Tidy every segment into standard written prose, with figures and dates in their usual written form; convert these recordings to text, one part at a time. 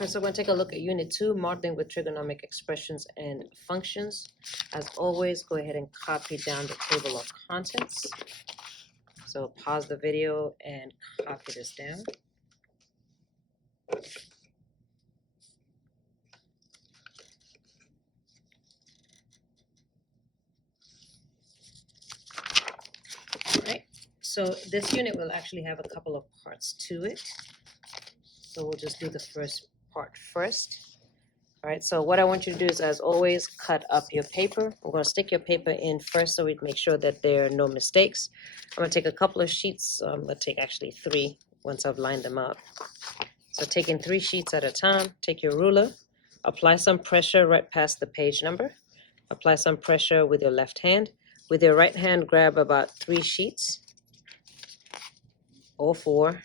And so we're going to take a look at Unit 2, Modeling with Trigonomic Expressions and Functions. As always, go ahead and copy down the table of contents. So pause the video and copy this down. All right, so this unit will actually have a couple of parts to it. So we'll just do the first part first. All right, so what I want you to do is, as always, cut up your paper. We're going to stick your paper in first so we make sure that there are no mistakes. I'm going to take a couple of sheets. I'm going to take actually 3 once I've lined them up. So taking 3 sheets at a time, take your ruler, apply some pressure right past the page number. Apply some pressure with your left hand. With your right hand, grab about 3 sheets or 4.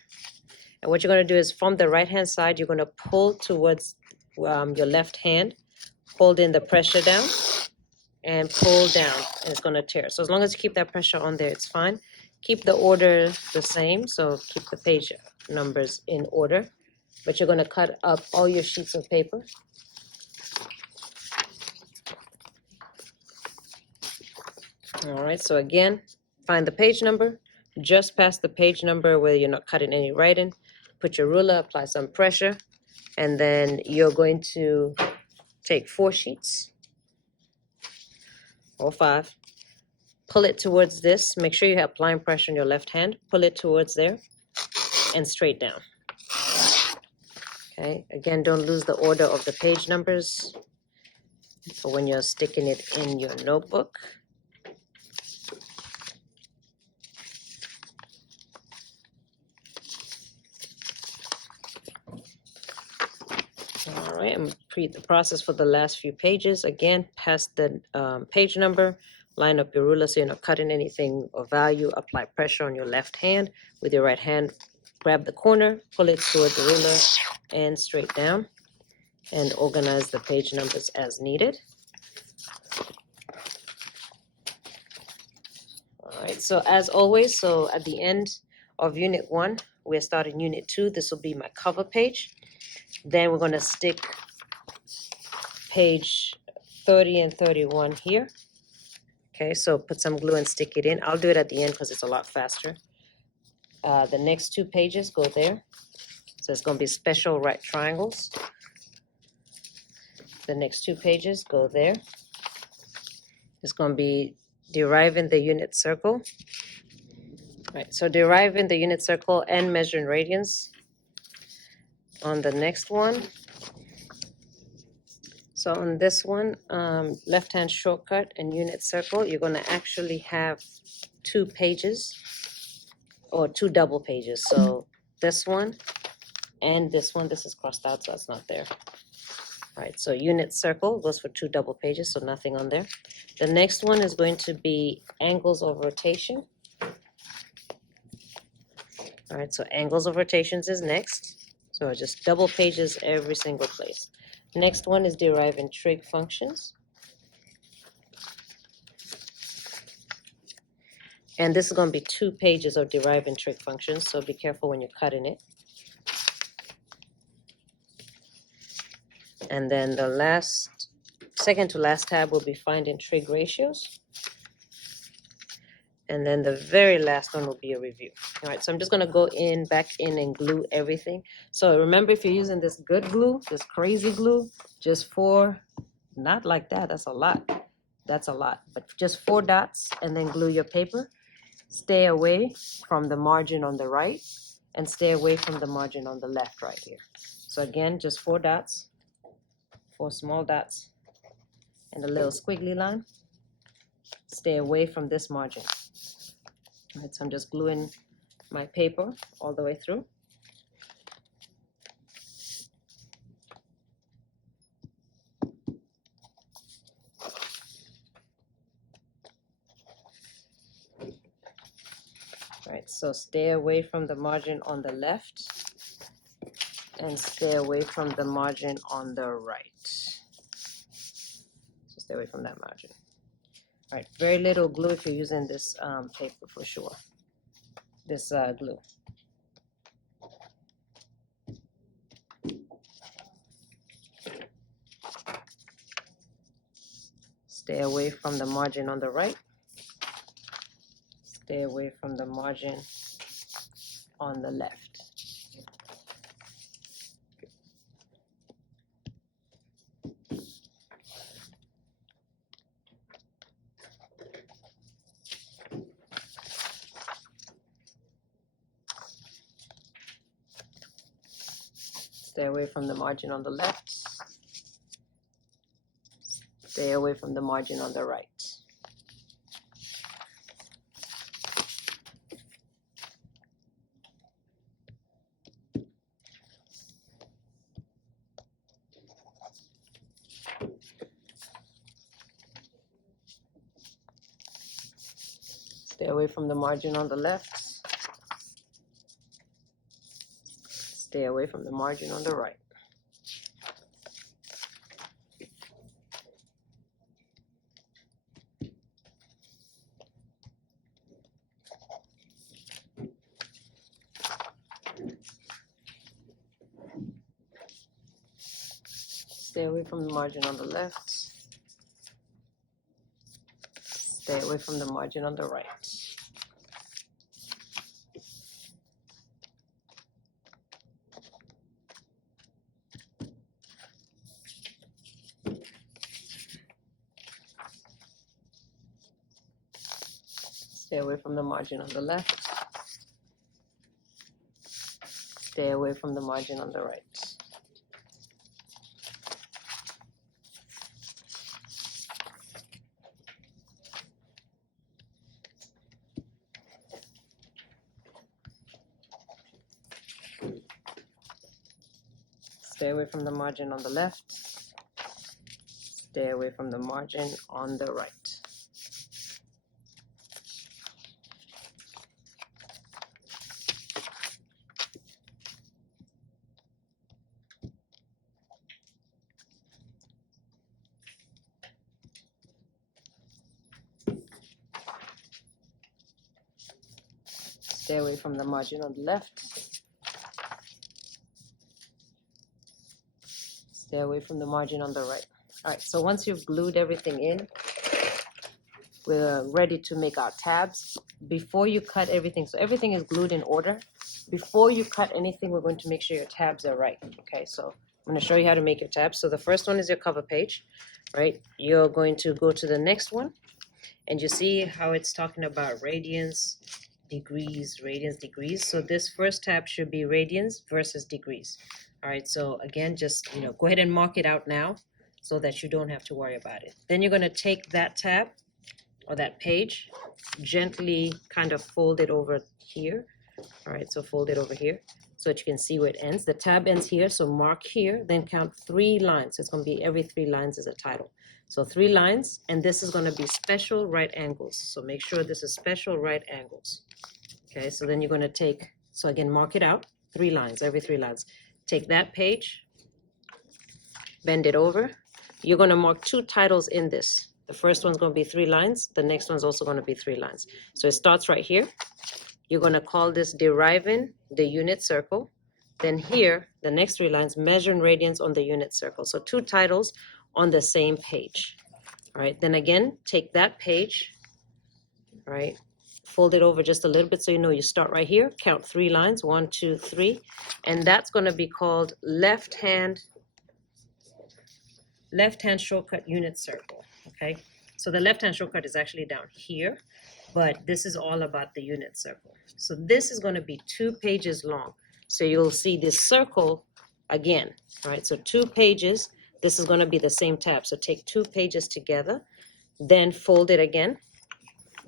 And what you're going to do is from the right hand side, you're going to pull towards your left hand, hold in the pressure down, and pull down, and it's going to tear. So as long as you keep that pressure on there, it's fine. Keep the order the same, so keep the page numbers in order, but you're going to cut up all your sheets of paper. All right, so again, find the page number, just past the page number where you're not cutting any writing. Put your ruler, apply some pressure, and then you're going to take 4 sheets or 5, pull it towards this. Make sure you have applying pressure on your left hand. Pull it towards there and straight down. Okay, again, don't lose the order of the page numbers for when you're sticking it in your notebook. All right, and repeat the process for the last few pages. Again, past the page number, line up your ruler so you're not cutting anything of value. Apply pressure on your left hand. With your right hand, grab the corner, pull it toward the ruler and straight down, and organize the page numbers as needed. All right, so as always, so at the end of Unit 1, we're starting Unit 2. This will be my cover page. Then we're going to stick page 30 and 31 here. Okay, so put some glue and stick it in. I'll do it at the end because it's a lot faster. The next 2 pages go there. So it's going to be special right triangles. The next 2 pages go there. It's going to be deriving the unit circle. Right, so deriving the unit circle and measuring radians on the next one. So on this one, left-hand shortcut and unit circle, you're going to actually have 2 pages or 2 double pages. So this one and this one, this is crossed out, so that's not there. All right, so unit circle goes for 2 double pages, so nothing on there. The next one is going to be angles of rotation. All right, so angles of rotations is next. So just double pages every single place. Next one is deriving trig functions. And this is going to be 2 pages of deriving trig functions, so be careful when you're cutting it. And then the second to last tab will be finding trig ratios. And then the very last one will be a review. All right, so I'm just going to back in and glue everything. So remember, if you're using this good glue, this crazy glue, just 4, not like that, that's a lot. That's a lot, but just 4 dots and then glue your paper. Stay away from the margin on the right and stay away from the margin on the left right here. So again, just 4 dots, 4 small dots, and a little squiggly line. Stay away from this margin. All right, so I'm just gluing my paper all the way through. All right, so stay away from the margin on the left and stay away from the margin on the right. So stay away from that margin. All right, very little glue if you're using this paper for sure, this glue. Stay away from the margin on the right. Stay away from the margin on the left. Stay away from the margin on the left. Stay away from the margin on the right. Stay away from the margin on the left. Stay away from the margin on the right. Stay away from the margin on the left. Stay away from the margin on the right. Stay away from the margin on the left. Stay away from the margin on the right. Stay away from the margin on the left. Stay away from the margin on the right. Stay away from the margin on the left. Stay away from the margin on the right. All right, so once you've glued everything in, we're ready to make our tabs. Before you cut everything, so everything is glued in order. Before you cut anything, we're going to make sure your tabs are right. Okay, so I'm going to show you how to make your tabs. So the first one is your cover page, right? You're going to go to the next one, and you see how it's talking about radians, degrees, radians, degrees. So this first tab should be radians versus degrees. All right, so again, just go ahead and mark it out now so that you don't have to worry about it. Then you're going to take that tab or that page, gently kind of fold it over here. All right, so fold it over here so that you can see where it ends. The tab ends here, so mark here, then count 3 lines. So it's going to be every 3 lines is a title. So 3 lines, and this is going to be special right angles. So make sure this is special right angles. Okay, so then you're going to take, so again, mark it out, 3 lines, every 3 lines. Take that page, bend it over. You're going to mark 2 titles in this. The first one's going to be 3 lines. The next one's also going to be 3 lines. So it starts right here. You're going to call this deriving the unit circle. Then here, the next 3 lines, measuring radians on the unit circle. So 2 titles on the same page. All right, then again, take that page, all right, fold it over just a little bit so you know you start right here, count 3 lines, 1, 2, 3, and that's going to be called left-hand shortcut unit circle, okay? So the left-hand shortcut is actually down here, but this is all about the unit circle. So this is going to be 2 pages long. So you'll see this circle again, right? So 2 pages, this is going to be the same tab. So take 2 pages together, then fold it again.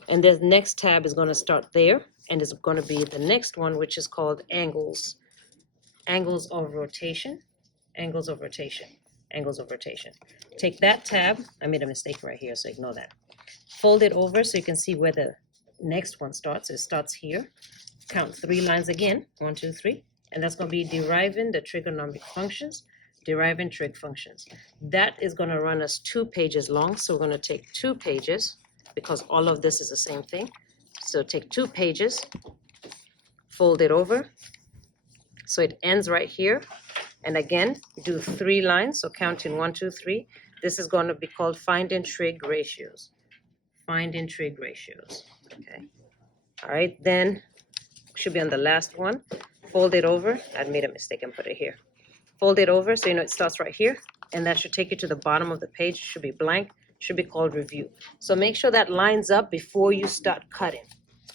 And the next tab is going to start there, and it's going to be the next one, which is called angles. Angles of rotation, angles of rotation, angles of rotation. Take that tab. I made a mistake right here, so ignore that. Fold it over so you can see where the next one starts. It starts here. Count 3 lines again, 1, 2, 3. And that's going to be deriving the trigonomic functions, deriving trig functions. That is going to run us 2 pages long. So we're going to take 2 pages, because all of this is the same thing. So take 2 pages, fold it over. So it ends right here. And again, do 3 lines. So count in 1, 2, 3. This is going to be called finding trig ratios. Finding trig ratios. Okay. All right, then should be on the last one. Fold it over. I made a mistake and put it here. Fold it over so you know it starts right here, and that should take you to the bottom of the page. It should be blank. It should be called review. So make sure that lines up before you start cutting.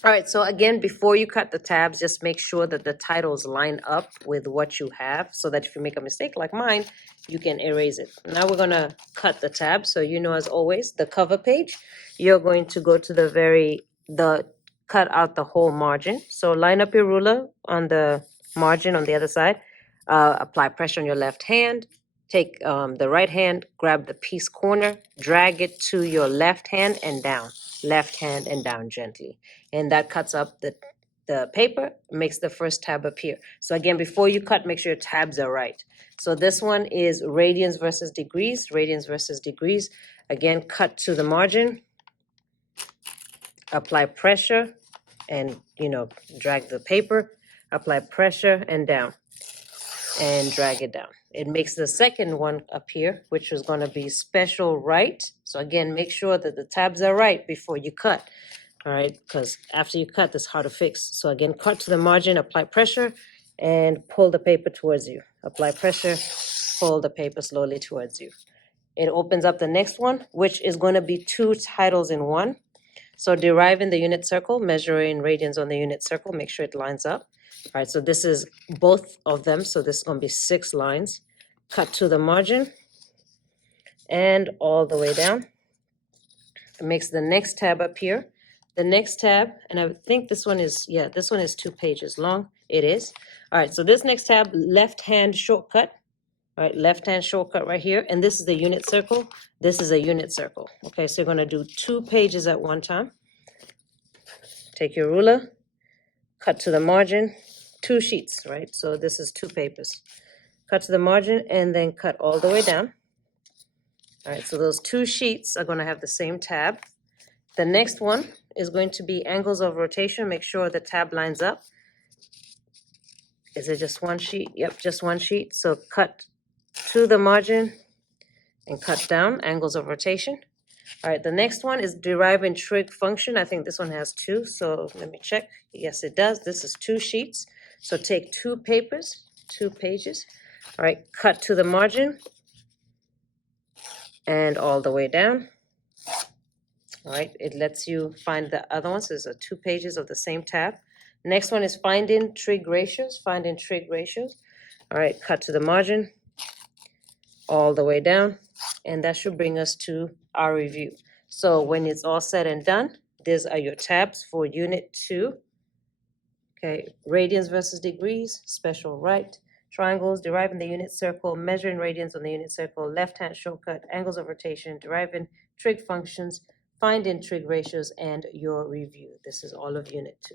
All right, so again, before you cut the tabs, just make sure that the titles line up with what you have so that if you make a mistake like mine, you can erase it. Now we're gonna cut the tab. So you know, as always, the cover page, you're going to go to cut out the whole margin. So line up your ruler on the margin on the other side, apply pressure on your left hand, take the right hand, grab the piece corner, drag it to your left hand and down, left hand and down gently. And that cuts up the paper, makes the first tab appear. So again, before you cut, make sure your tabs are right. So this one is radians versus degrees, radians versus degrees. Again, cut to the margin, apply pressure, and drag the paper, apply pressure and down, and drag it down. It makes the second one appear, which is going to be special right. So again, make sure that the tabs are right before you cut. All right, because after you cut, it's hard to fix. So again, cut to the margin, apply pressure, and pull the paper towards you. Apply pressure, pull the paper slowly towards you. It opens up the next one, which is going to be two titles in one. So deriving the unit circle, measuring radians on the unit circle, make sure it lines up. All right, so this is both of them. So this is going to be 6 lines. Cut to the margin and all the way down. It makes the next tab appear. The next tab, and I think this one is 2 pages long. It is. All right, so this next tab, left-hand shortcut. All right, left-hand shortcut right here. And this is the unit circle. This is a unit circle. Okay, so you're going to do 2 pages at one time. Take your ruler, cut to the margin, 2 sheets, right? So this is 2 papers. Cut to the margin and then cut all the way down. All right, so those 2 sheets are going to have the same tab. The next one is going to be angles of rotation. Make sure the tab lines up. Is it just 1 sheet? Yep, just 1 sheet. So cut to the margin and cut down, angles of rotation. All right, the next one is deriving trig function. I think this one has 2, so let me check. Yes, it does. This is 2 sheets. So take 2 papers, 2 pages. All right, cut to the margin and all the way down. All right, it lets you find the other ones. There's 2 pages of the same tab. Next one is finding trig ratios, finding trig ratios. All right, cut to the margin, all the way down, and that should bring us to our review. So when it's all said and done, these are your tabs for Unit 2. Okay, radians versus degrees, special right, triangles, deriving the unit circle, measuring radians on the unit circle, left-hand shortcut, angles of rotation, deriving trig functions, finding trig ratios, and your review. This is all of Unit 2.